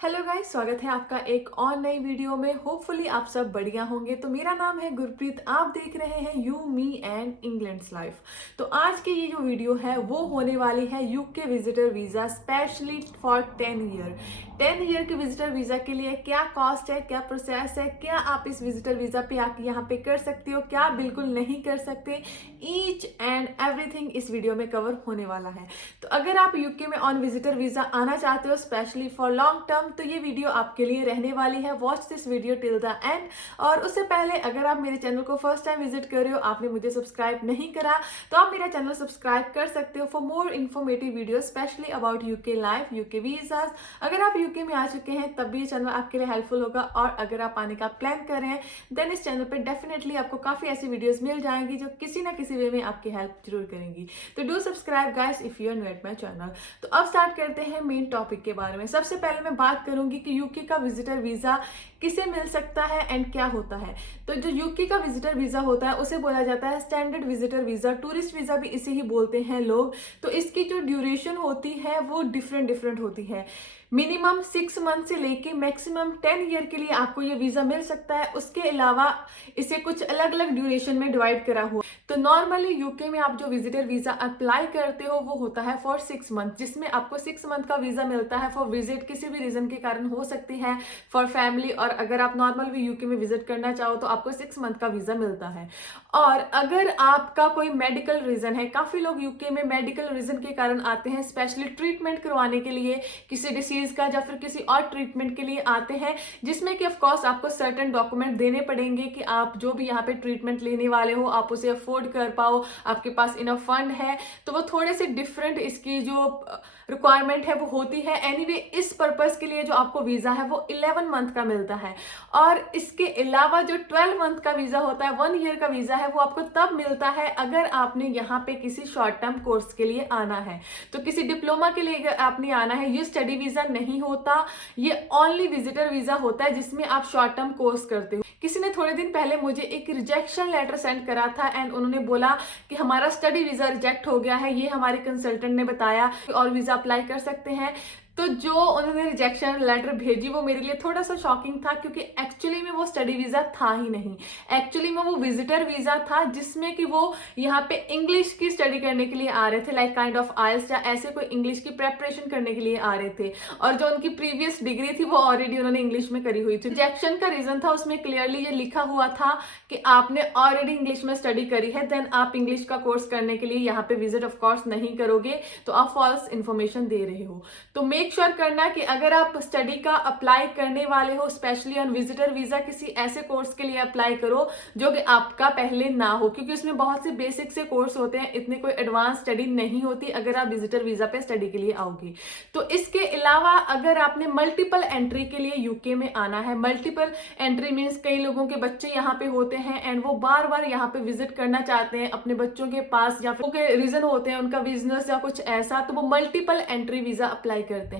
Hello guys, स्वागत है आपका एक और नई वीडियो में। होपफुली आप सब बढ़िया होंगे। तो मेरा नाम है गुरप्रीत, आप देख रहे हैं you me and England's life. तो आज की ये जो वीडियो है वो होने वाली है UK visitor visa specially for 10 year. 10 year के विजिटर वीज़ा के लिए क्या कॉस्ट है, क्या प्रोसेस है, क्या आप इस विजिटर वीज़ा पे आके यहाँ पे कर सकते हो, क्या बिल्कुल नहीं कर सकते, ईच एंड एवरीथिंग इस वीडियो में कवर होने वाला है। तो अगर आप यूके में ऑन विजिटर वीज़ा आना चाहते हो स्पेशली फॉर लॉन्ग टर्म, तो ये वीडियो आपके लिए रहने वाली है। Watch this video till the end. और उससे पहले अगर आप मेरे चैनल को फर्स्ट टाइम विजिट कर रहे हो, आपने मुझे सब्सक्राइब नहीं करा, तो आप मेरा चैनल सब्सक्राइब कर सकते हो for more informative video specially about UK life, UK visas. अगर आप यूके में आ चुके हैं तब भी ये चैनल आपके लिए हेल्पफुल होगा, और अगर आप आने का प्लान कर रहे हैं देन इस चैनल पर डेफिनेटली आपको काफी ऐसी वीडियोस मिल जाएंगी जो किसी ना किसी वे में आपकी हेल्प जरूर करेंगी। तो do subscribe guys if you are new at my channel. तो अब स्टार्ट करते हैं मेन टॉपिक के बारे में। सबसे पहले मैं बात करूंगी कि यूके का विजिटर वीजा किसे मिल सकता है एंड क्या होता है। तो जो यूके का विजिटर वीजा होता है उसे बोला जाता है standard visitor visa, tourist visa भी इसे ही बोलते हैं लोग। तो इसकी जो ड्यूरेशन होती है वो डिफरेंट होती है। मिनिमम 6 मंथ से लेके मैक्सिमम 10 ईयर के लिए आपको ये वीजा मिल सकता है। उसके अलावा इसे कुछ अलग अलग ड्यूरेशन में डिवाइड करा हुआ। तो नॉर्मली यूके में आप जो विजिटर वीजा अप्लाई करते हो वो होता है फॉर 6 मंथ, जिसमें आपको 6 मंथ का वीजा मिलता है फॉर विजिट, किसी भी रीजन के कारण हो सकती है, फॉर फैमिली, और अगर आप नॉर्मल भी यूके में विजिट करना चाहो तो आपको 6 मंथ का वीजा मिलता है। और अगर आपका कोई मेडिकल रीजन है, काफी लोग यूके में मेडिकल रीजन के कारण आते हैं, स्पेशली ट्रीटमेंट करवाने के लिए, किसी डिसीज का या फिर किसी और ट्रीटमेंट के लिए आते हैं, जिसमें कि ऑफकोर्स आपको सर्टेन डॉक्यूमेंट देने पड़ेंगे कि आप जो भी यहाँ पे ट्रीटमेंट लेने वाले हो आप उसे अफोर्ड कर पाओ, आपके पास इनफ फंड है। तो वो थोड़े से डिफरेंट इसकी जो रिक्वायरमेंट है वो होती है। एनीवे इस पर्पस के लिए जो आपको वीजा है वो 11 मंथ का मिलता है। और इसके अलावा जो 12 मंथ का वीजा होता है, 1 ईयर का वीजा है, वो आपको तब मिलता है अगर आपने यहाँ पे किसी शॉर्ट टर्म कोर्स के लिए आना है। तो किसी डिप्लोमा के लिए अगर आपने आना है, ये स्टडी वीजा नहीं होता, ये ओनली विजिटर वीजा होता है जिसमें आप शॉर्ट टर्म कोर्स करते हो। किसी ने थोड़े दिन पहले मुझे एक रिजेक्शन लेटर सेंड करा था एंड उन्होंने बोला कि हमारा स्टडी वीजा रिजेक्ट हो गया है, ये हमारे कंसल्टेंट ने बताया, और वीजा अप्लाई कर सकते हैं। तो जो उन्होंने रिजेक्शन लेटर भेजी वो मेरे लिए थोड़ा सा शॉकिंग था, क्योंकि एक्चुअली में वो स्टडी वीजा था ही नहीं। एक्चुअली में वो विजिटर वीजा था जिसमें कि वो यहाँ पे इंग्लिश की स्टडी करने के लिए आ रहे थे, लाइक काइंड ऑफ आइल्स या ऐसे कोई इंग्लिश की प्रेपरेशन करने के लिए आ रहे थे। और जो उनकी प्रीवियस डिग्री थी वो ऑलरेडी उन्होंने इंग्लिश में करी हुई थी। रिजेक्शन का रीजन था, उसमें क्लियरली ये लिखा हुआ था कि आपने ऑलरेडी इंग्लिश में स्टडी करी है, देन आप इंग्लिश का कोर्स करने के लिए यहाँ पे विजिट ऑफ कोर्स नहीं करोगे, तो आप फॉल्स इन्फॉर्मेशन दे रहे हो। तो मेक श्योर करना कि अगर आप स्टडी का अप्लाई करने वाले हो स्पेशली ऑन विजिटर वीजा, किसी ऐसे कोर्स के लिए अप्लाई करो जो कि आपका पहले ना हो, क्योंकि उसमें बहुत से बेसिक से कोर्स होते हैं, इतने कोई एडवांस स्टडी नहीं होती अगर आप विजिटर वीजा पे स्टडी के लिए आओगे। तो इसके अलावा अगर आपने मल्टीपल एंट्री के लिए यूके में आना है, मल्टीपल एंट्री मीन्स कई लोगों के बच्चे यहाँ पे होते हैं एंड वो बार बार यहाँ पे विजिट करना चाहते हैं अपने बच्चों के पास, या फिर रीजन होते हैं उनका बिजनेस या कुछ ऐसा, तो वो मल्टीपल एंट्री वीजा अप्लाई करते हैं।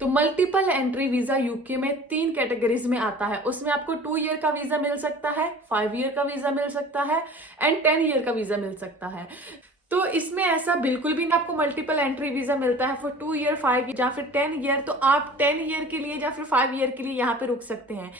तो मल्टीपल एंट्री वीजा यूके में 3 कैटेगरीज में आता है। उसमें आपको 2 ईयर का वीजा मिल सकता है, 5 ईयर का वीजा मिल सकता है एंड 10 ईयर का वीजा मिल सकता है। तो इसमें ऐसा बिल्कुल भी नहीं आपको मल्टीपल एंट्री वीजा मिलता है फॉर 2 ईयर, 5 ईयर या फिर 10 ईयर। तो आप 10 ईयर के लिए या फिर 5 ईयर के लिए यहाँ पे रुक सकते हैं।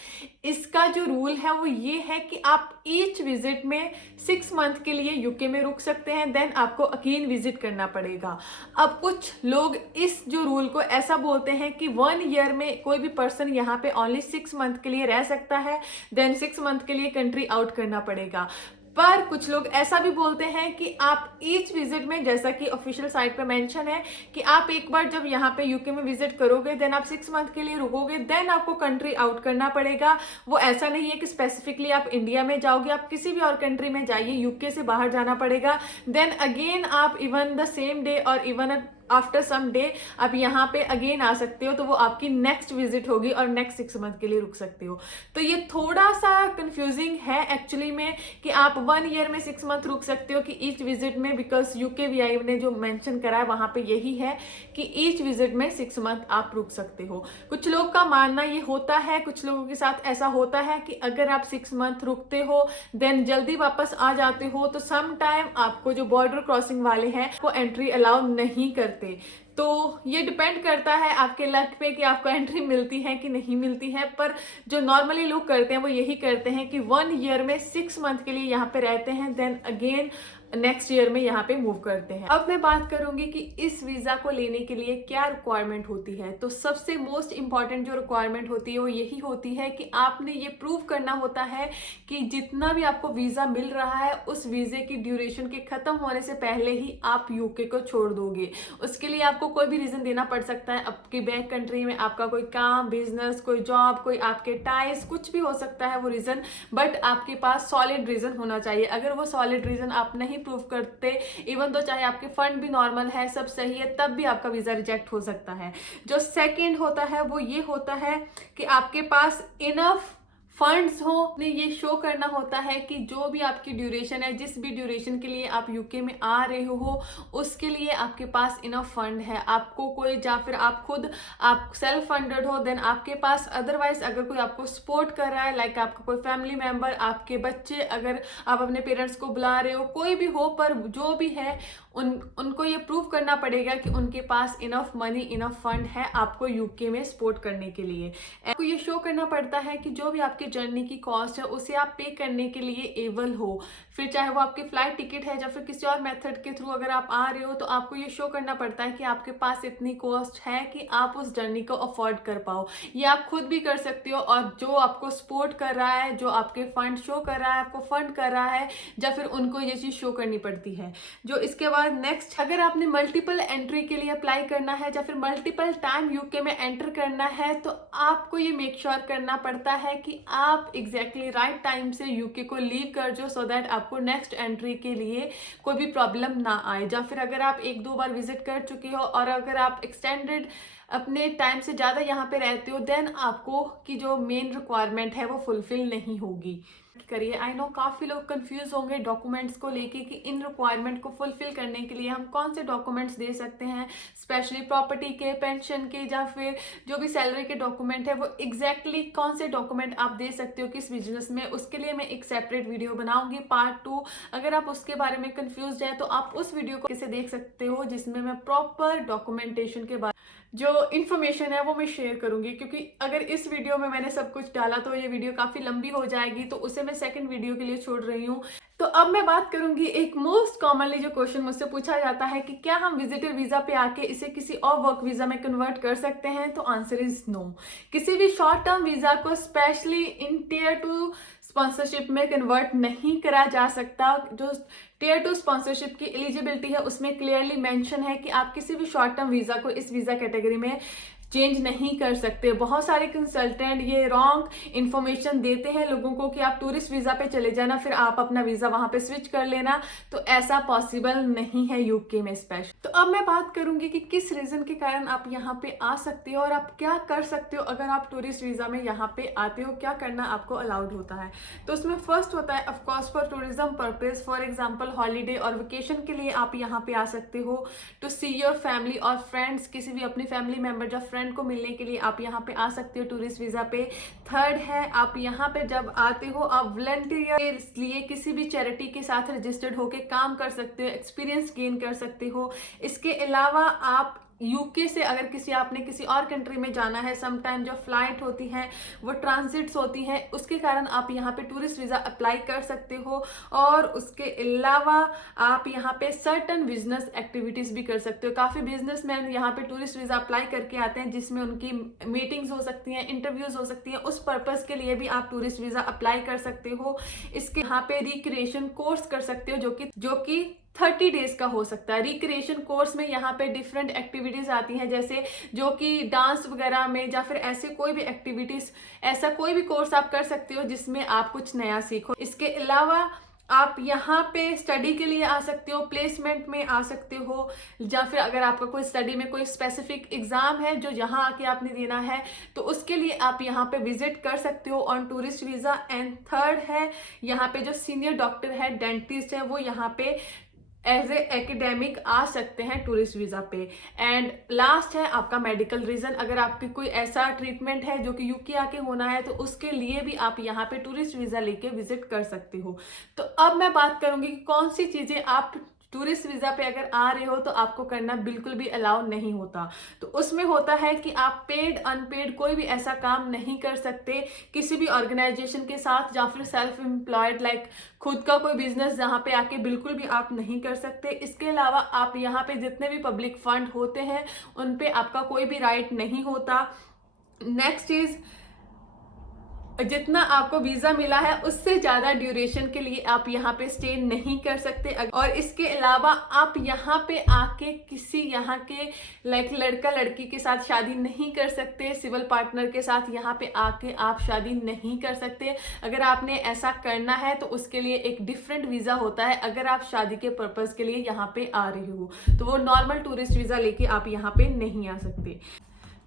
इसका जो रूल है वो ये है कि आप ईच विजिट में 6 मंथ के लिए यूके में रुक सकते हैं, देन आपको अगेन विजिट करना पड़ेगा। अब कुछ लोग इस जो रूल को ऐसा बोलते हैं कि 1 ईयर में कोई भी पर्सन यहाँ पे ओनली 6 मंथ के लिए रह सकता है, देन 6 मंथ के लिए कंट्री आउट करना पड़ेगा। पर कुछ लोग ऐसा भी बोलते हैं कि आप ईच विजिट में, जैसा कि ऑफिशियल साइट पे मेंशन है कि आप एक बार जब यहाँ पे यूके में विजिट करोगे देन आप 6 मंथ के लिए रुकोगे, देन आपको कंट्री आउट करना पड़ेगा। वो ऐसा नहीं है कि स्पेसिफिकली आप इंडिया में जाओगे, आप किसी भी और कंट्री में जाइए, यूके से बाहर जाना पड़ेगा। देन अगेन आप इवन द सेम डे और इवन आफ्टर सम डे आप यहाँ पे अगेन आ सकते हो, तो वो आपकी नेक्स्ट विजिट होगी और नेक्स्ट 6 मंथ के लिए रुक सकते हो। तो ये थोड़ा सा कंफ्यूजिंग है एक्चुअली में कि आप 1 ईयर में 6 मंथ रुक सकते हो कि ईच विजिट में, बिकॉज यूके वीआई ने जो मेंशन करा है वहां पे यही है कि ईच विजिट में 6 मंथ आप रुक सकते हो। कुछ लोग का मानना ये होता है, कुछ लोगों के साथ ऐसा होता है कि अगर आप 6 मंथ रुकते हो देन जल्दी वापस आ जाते हो तो सम टाइम आपको जो बॉर्डर क्रॉसिंग वाले हैं वो एंट्री अलाउ नहीं करते सकते। तो ये डिपेंड करता है आपके लक पे कि आपको एंट्री मिलती है कि नहीं मिलती है। पर जो नॉर्मली लोग करते हैं वो यही करते हैं कि 1 ईयर में 6 मंथ के लिए यहाँ पे रहते हैं, देन अगेन नेक्स्ट ईयर में यहाँ पे मूव करते हैं। अब मैं बात करूंगी कि इस वीजा को लेने के लिए क्या रिक्वायरमेंट होती है। तो सबसे मोस्ट इंपॉर्टेंट जो रिक्वायरमेंट होती है वो यही होती है कि आपने ये प्रूव करना होता है कि जितना भी आपको वीजा मिल रहा है उस वीजे की ड्यूरेशन के खत्म होने से पहले ही आप यूके को छोड़ दोगे। उसके लिए आपको कोई भी रीजन देना पड़ सकता है। आपकी बैक कंट्री में आपका कोई काम, बिजनेस, कोई जॉब, कोई आपके टाइज, कुछ भी हो सकता है वो रीजन, बट आपके पास सॉलिड रीजन होना चाहिए। अगर वो सॉलिड रीजन आप नहीं प्रूव करते, इवन तो चाहे आपके फंड भी नॉर्मल है, सब सही है, तब भी आपका वीजा रिजेक्ट हो सकता है। जो सेकंड होता है वो ये होता है कि आपके पास इनफ फंड्स हो। ने ये शो करना होता है कि जो भी आपकी ड्यूरेशन है, जिस भी ड्यूरेशन के लिए आप यूके में आ रहे हो, उसके लिए आपके पास इनफ फंड है। आपको कोई, या फिर आप खुद आप सेल्फ फंडेड हो, देन आपके पास, अदरवाइज अगर कोई आपको सपोर्ट कर रहा है, लाइक आपका कोई फैमिली मेंबर, आपके बच्चे, अगर आप अपने पेरेंट्स को बुला रहे हो, कोई भी हो, पर जो भी है उनको ये प्रूव करना पड़ेगा कि उनके पास इनफ मनी, इनफ फंड है आपको यूके में सपोर्ट करने के लिए। आपको ये शो करना पड़ता है कि जो भी आपके जर्नी की कॉस्ट है उसे आप पे करने के लिए एबल हो। फिर चाहे वो आपकी फ्लाइट टिकट है या फिर किसी और मेथड के थ्रू अगर आप आ रहे हो, तो आपको ये शो करना पड़ता है कि आपके पास इतनी कॉस्ट है कि आप उस जर्नी को अफोर्ड कर पाओ। ये आप खुद भी कर सकते हो, और जो आपको सपोर्ट कर रहा है, जो आपके फंड शो कर रहा है, आपको फंड कर रहा है, या फिर उनको ये चीज शो करनी पड़ती है। जो इसके बाद नेक्स्ट, अगर आपने मल्टीपल एंट्री के लिए अप्लाई करना है या फिर मल्टीपल टाइम यूके में एंटर करना है, तो आपको ये मेक श्योर करना पड़ता है कि आप एग्जैक्टली राइट टाइम से यूके को लीव कर जाओ, सो दैट आपको नेक्स्ट एंट्री के लिए कोई भी प्रॉब्लम ना आए। या फिर अगर आप 1-2 बार विजिट कर चुके हो और अगर आप एक्सटेंडेड अपने टाइम से ज़्यादा यहाँ पे रहते हो, देन आपको की जो मेन रिक्वायरमेंट है वो फुलफिल नहीं होगी। करिए, आई नो काफ़ी लोग कंफ्यूज होंगे डॉक्यूमेंट्स को लेके कि इन रिक्वायरमेंट को फुलफिल करने के लिए हम कौन से डॉक्यूमेंट्स दे सकते हैं, स्पेशली प्रॉपर्टी के, पेंशन के, या फिर जो भी सैलरी के डॉक्यूमेंट है वो एग्जैक्टली कौन से डॉक्यूमेंट आप दे सकते हो किस बिजनेस में। उसके लिए मैं एक सेपरेट वीडियो बनाऊंगी, पार्ट 2। अगर आप उसके बारे में कंफ्यूज है तो आप उस वीडियो को कैसे देख सकते हो, जिसमें मैं प्रॉपर डॉक्यूमेंटेशन के बारे जो इन्फॉर्मेशन है वो मैं शेयर करूंगी। क्योंकि अगर इस वीडियो में मैंने सब कुछ डाला तो ये वीडियो काफ़ी लंबी हो जाएगी, तो उसे मैं सेकंड वीडियो के लिए छोड़ रही हूँ। तो अब मैं बात करूंगी, एक मोस्ट कॉमनली जो क्वेश्चन मुझसे पूछा जाता है कि क्या हम विजिटर वीजा पे आके इसे किसी और वर्क वीजा में कन्वर्ट कर सकते हैं। तो आंसर इज नो। किसी भी शॉर्ट टर्म वीजा को स्पेशली इन टियर 2 स्पॉन्सरशिप में कन्वर्ट नहीं करा जा सकता। जो टियर 2 स्पॉन्सरशिप की एलिजिबिलिटी है उसमें क्लियरली मेंशन है कि आप किसी भी शॉर्ट टर्म वीजा को इस वीजा कैटेगरी में चेंज नहीं कर सकते। बहुत सारे कंसल्टेंट ये रॉन्ग इन्फॉर्मेशन देते हैं लोगों को कि आप टूरिस्ट वीजा पे चले जाना, फिर आप अपना वीजा वहां पे स्विच कर लेना, तो ऐसा पॉसिबल नहीं है यूके में स्पेशल। तो अब मैं बात करूंगी कि किस रीजन के कारण आप यहाँ पे आ सकते हो और आप क्या कर सकते हो अगर आप टूरिस्ट वीजा में यहाँ पे आते हो, क्या करना आपको अलाउड होता है। तो उसमें फर्स्ट होता है of course for tourism purpose, for example holiday और वेकेशन के लिए आप यहाँ पे आ सकते हो। टू सी योर फैमिली और फ्रेंड्स, किसी भी अपनी फैमिली मेंबर या फ्रेंड को मिलने के लिए आप यहाँ पे आ सकते हो टूरिस्ट वीजा पे। थर्ड है, आप यहाँ पे जब आते हो आप वॉलंटियर के लिए किसी भी चैरिटी के साथ रजिस्टर्ड होके काम कर सकते हो, एक्सपीरियंस गेन कर सकते हो। इसके अलावा आप यूके से अगर आपने किसी और कंट्री में जाना है, समटाइम जो फ्लाइट होती है वो ट्रांजिट्स होती हैं, उसके कारण आप यहाँ पे टूरिस्ट वीजा अप्लाई कर सकते हो। और उसके अलावा आप यहाँ पे सर्टन बिजनेस एक्टिविटीज भी कर सकते हो। काफी बिजनेसमैन यहाँ पे टूरिस्ट वीजा अप्लाई करके आते हैं, जिसमें उनकी मीटिंग्स हो सकती हैं, इंटरव्यूज हो सकती हैं, उस पर्पज के लिए भी आप टूरिस्ट वीजा अप्लाई कर सकते हो। इसके यहाँ पे रिक्रिएशन कोर्स कर सकते हो जो कि 30 डेज का हो सकता है। रिक्रिएशन कोर्स में यहाँ पे डिफरेंट एक्टिविटीज आती हैं, जैसे जो कि डांस वगैरह में, या फिर ऐसे कोई भी एक्टिविटीज, ऐसा कोई भी कोर्स आप कर सकते हो जिसमें आप कुछ नया सीखो। इसके अलावा आप यहाँ पे स्टडी के लिए आ सकते हो, प्लेसमेंट में आ सकते हो, या फिर अगर आपका कोई स्टडी में कोई स्पेसिफिक एग्जाम है जो यहाँ आके आपने देना है, तो उसके लिए आप यहाँ पे विजिट कर सकते हो on tourist visa. And third है, यहाँ पे जो सीनियर डॉक्टर है, डेंटिस्ट है, वो यहाँ पे एज ए एकेडमिक आ सकते हैं टूरिस्ट वीजा पे। एंड लास्ट है आपका मेडिकल रीजन, अगर आपकी कोई ऐसा ट्रीटमेंट है जो कि यूके आके होना है, तो उसके लिए भी आप यहाँ पे टूरिस्ट वीजा लेके विजिट कर सकते हो। तो अब मैं बात करूंगी कि कौन सी चीजें आप टूरिस्ट वीज़ा पे अगर आ रहे हो तो आपको करना बिल्कुल भी अलाउ नहीं होता। तो उसमें होता है कि आप पेड अनपेड कोई भी ऐसा काम नहीं कर सकते किसी भी ऑर्गेनाइजेशन के साथ, या फिर सेल्फ एम्प्लॉयड लाइक खुद का कोई बिजनेस जहाँ पे आके बिल्कुल भी आप नहीं कर सकते। इसके अलावा आप यहाँ पे जितने भी पब्लिक फंड होते हैं उन पे आपका कोई भी राइट नहीं होता। नेक्स्ट इज, जितना आपको वीजा मिला है उससे ज्यादा ड्यूरेशन के लिए आप यहाँ पे स्टे नहीं कर सकते। और इसके अलावा आप यहाँ पे आके किसी यहाँ के लाइक लड़का लड़की के साथ शादी नहीं कर सकते। सिविल पार्टनर के साथ यहाँ पे आके आप शादी नहीं कर सकते। अगर आपने ऐसा करना है तो उसके लिए एक डिफरेंट वीजा होता है। अगर आप शादी के पर्पज के लिए यहाँ पे आ रहे हो तो वो नॉर्मल टूरिस्ट वीजा लेके आप यहाँ पे नहीं आ सकते।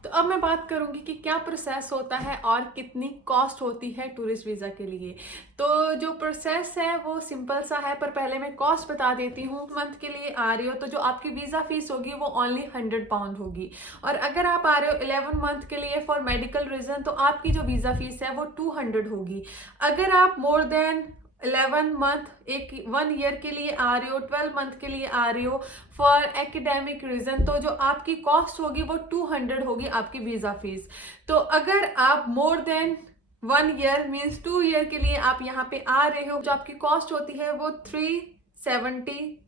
तो अब मैं बात करूंगी कि क्या प्रोसेस होता है और कितनी कॉस्ट होती है टूरिस्ट वीज़ा के लिए। तो जो प्रोसेस है वो सिंपल सा है, पर पहले मैं कॉस्ट बता देती हूँ। मंथ के लिए आ रही हो तो जो आपकी वीज़ा फीस होगी वो ओनली 100 पाउंड होगी। और अगर आप आ रहे हो 11 मंथ के लिए फॉर मेडिकल रीजन तो आपकी जो वीज़ा फीस है वो 200 होगी। अगर आप मोर देन 11 मंथ, 1 ईयर के लिए आ रहे हो, 12 मंथ के लिए आ रही हो फॉर एकेडमिक रीजन, तो जो आपकी कॉस्ट होगी वो 200 होगी आपकी वीजा फीस। तो अगर आप more than 1 year means 2 year के लिए आप यहाँ पे आ रहे हो, जो आपकी कॉस्ट होती है वो 376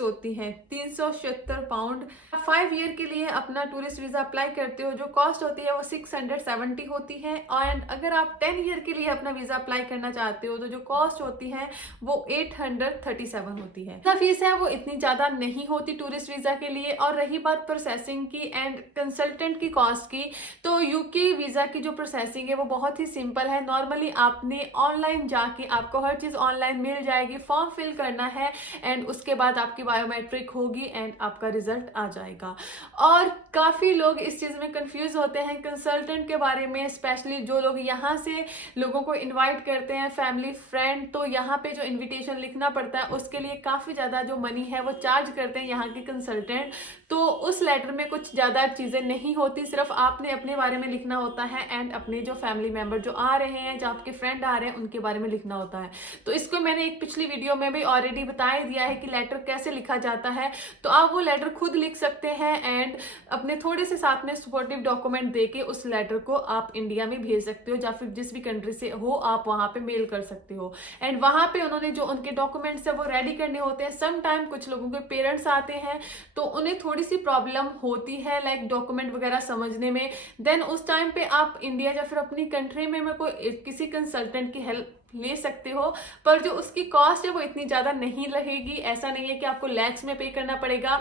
होती है, 376 पाउंड। 5 ईयर के लिए अपना टूरिस्ट वीजा अप्लाई करते हो, जो कॉस्ट होती है वो 670 होती है। एंड अगर आप 10 ईयर के लिए अपना वीजा अप्लाई करना चाहते हो तो जो कॉस्ट होती है वो 837 होती है। वीजा फीस है वो इतनी ज्यादा नहीं होती टूरिस्ट वीजा के लिए। और रही बात प्रोसेसिंग की एंड कंसल्टेंट की कॉस्ट की, तो यूके वीजा की जो प्रोसेसिंग है वो बहुत ही सिंपल है। नॉर्मली आपने ऑनलाइन जाके, आपको हर चीज ऑनलाइन मिल जाएगी, फॉर्म फिल करना है एंड उसके बाद आपकी बायोमेट्रिक होगी एंड आपका रिजल्ट आ जाएगा। और काफी लोग इस चीज में कंफ्यूज होते हैं कंसल्टेंट के बारे में, स्पेशली जो लोग यहाँ से लोगों को इनवाइट करते हैं, फैमिली फ्रेंड। तो यहाँ पे जो इनविटेशन लिखना पड़ता है उसके लिए काफी ज्यादा जो मनी है वो चार्ज करते हैं यहाँ के कंसल्टेंट। तो उस लेटर में कुछ ज्यादा चीजें नहीं होती, सिर्फ आपने अपने बारे में लिखना होता है एंड अपने जो फैमिली मेंबर जो आ रहे हैं, जो आपके फ्रेंड आ रहे हैं, उनके बारे में लिखना होता है। तो इसको मैंने एक पिछली वीडियो में भी ऑलरेडी बता दिया है कि लेटर कैसे लिखा जाता है। तो आप वो लेटर खुद लिख सकते हैं एंड अपने थोड़े से साथ में सपोर्टिव डॉक्यूमेंट देके उस लेटर को आप इंडिया में भेज सकते हो, या फिर जिस भी कंट्री से हो आप वहां पे मेल कर सकते हो। एंड वहां पे उन्होंने जो उनके डॉक्यूमेंट्स है वो रेडी करने होते हैं। सम टाइम कुछ लोगों के पेरेंट्स आते हैं तो उन्हें थोड़ी सी प्रॉब्लम होती है लाइक डॉक्यूमेंट वगैरह समझने में। देन उस टाइम पे आप इंडिया या फिर अपनी कंट्री में कोई किसी कंसल्टेंट की हेल्प ले सकते हो, पर जो उसकी कॉस्ट है वो इतनी ज्यादा नहीं लगेगी। ऐसा नहीं है कि आपको लैक्स में पे करना पड़ेगा।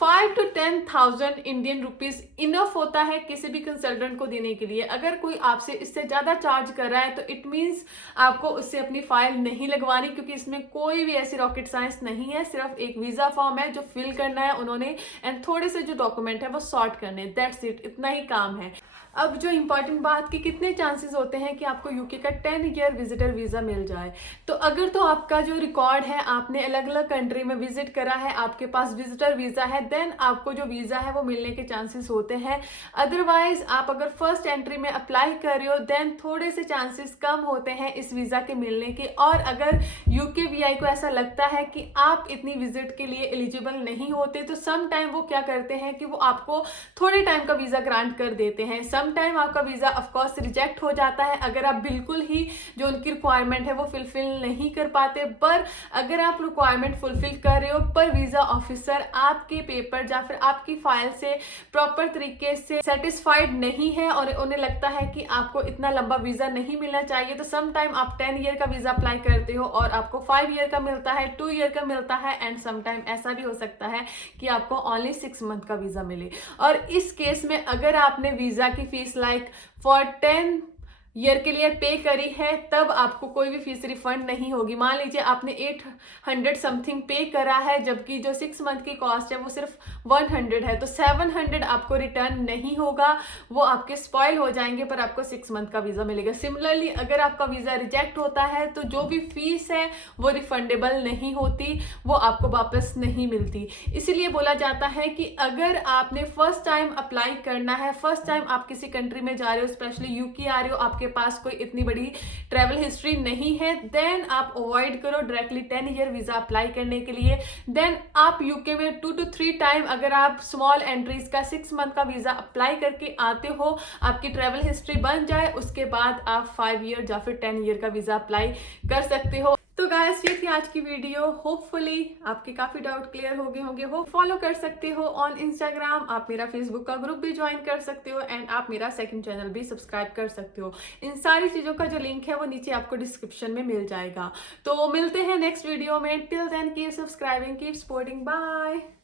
5 to 10,000 इंडियन रुपीज इनफ होता है किसी भी कंसल्टेंट को देने के लिए। अगर कोई आपसे इससे ज्यादा चार्ज कर रहा है तो इट मीन्स आपको उससे अपनी फाइल नहीं लगवानी, क्योंकि इसमें कोई भी ऐसी रॉकेट साइंस नहीं है। सिर्फ एक वीजा फॉर्म है जो फिल करना है उन्होंने एंड थोड़े से जो डॉक्यूमेंट है वो सॉर्ट करने, दैट्स इट, इतना ही काम है। अब जो इंपॉर्टेंट बात कि कितने चांसेस होते हैं कि आपको यूके का 10 ईयर विजिटर वीजा मिल जाए। तो अगर तो आपका जो रिकॉर्ड है, आपने अलग अलग कंट्री में विजिट करा है, आपके पास विजिटर वीजा है, देन आपको जो वीजा है वो मिलने के चांसेस होते हैं। अदरवाइज आप अगर फर्स्ट एंट्री में अप्लाई कर रहे हो देन थोड़े से चांसेस कम होते हैं इस वीजा के मिलने के। और अगर यूके वीआई को ऐसा लगता है कि आप इतनी विजिट के लिए एलिजिबल नहीं होते तो सम टाइम वो क्या करते हैं कि वो आपको थोड़े टाइम का वीजा ग्रांट कर देते हैं। सम टाइम आपका वीजा ऑफकोर्स रिजेक्ट हो जाता है अगर आप बिल्कुल ही जो उनकी रिक्वायरमेंट है वो फुलफिल नहीं कर पाते। पर अगर आप रिक्वायरमेंट फुलफिल कर रहे हो पर वीजा ऑफिसर आपके पेपर या फिर आपकी फाइल से प्रॉपर तरीके से सेटिस्फाइड नहीं है और उन्हें लगता है कि आपको इतना लंबा वीजा नहीं मिलना चाहिए, तो सम टाइम आप 10 ईयर का वीजा अप्लाई करते हो और आपको 5 ईयर का मिलता है, 2 ईयर का मिलता है एंड सम टाइम ऐसा भी हो सकता है कि आपको ओनली 6 मंथ का वीजा मिले। और इस केस में अगर आपने वीजा की फीस लाइक फॉर 10 ईयर के लिए पे करी है तब आपको कोई भी फीस रिफंड नहीं होगी। मान लीजिए आपने 800 समथिंग पे करा है जबकि जो 6 मंथ की कॉस्ट है वो सिर्फ 100 है, तो 700 आपको रिटर्न नहीं होगा, वो आपके स्पॉइल हो जाएंगे पर आपको 6 मंथ का वीजा मिलेगा। सिमिलरली अगर आपका वीजा रिजेक्ट होता है तो जो भी फीस है वो रिफंडेबल नहीं होती, वो आपको वापस नहीं मिलती। इसीलिए बोला जाता है कि अगर आपने फर्स्ट टाइम अप्लाई करना है, फर्स्ट टाइम आप किसी कंट्री में जा रहे हो, स्पेशली यूके आ रहे हो, आपके आपके पास कोई इतनी बड़ी ट्रैवल हिस्ट्री नहीं है, देन आप अवॉइड करो डायरेक्टली 10 ईयर वीजा अप्लाई करने के लिए। देन आप यूके में 2 to 3 टाइम अगर आप स्मॉल एंट्रीज का 6 मंथ का वीजा अप्लाई करके आते हो, आपकी ट्रैवल हिस्ट्री बन जाए, उसके बाद आप 5 ईयर या फिर 10 ईयर का वीजा अप्लाई कर सकते हो। तो गाइस ये थी आज की वीडियो। होपफुली आपके काफी डाउट क्लियर हो गए होंगे। हो फॉलो कर सकते हो ऑन इंस्टाग्राम, आप मेरा फेसबुक का ग्रुप भी ज्वाइन कर सकते हो एंड आप मेरा सेकंड चैनल भी सब्सक्राइब कर सकते हो। इन सारी चीजों का जो लिंक है वो नीचे आपको डिस्क्रिप्शन में मिल जाएगा। तो मिलते हैं नेक्स्ट वीडियो में। Till then keep subscribing, keep supporting, bye.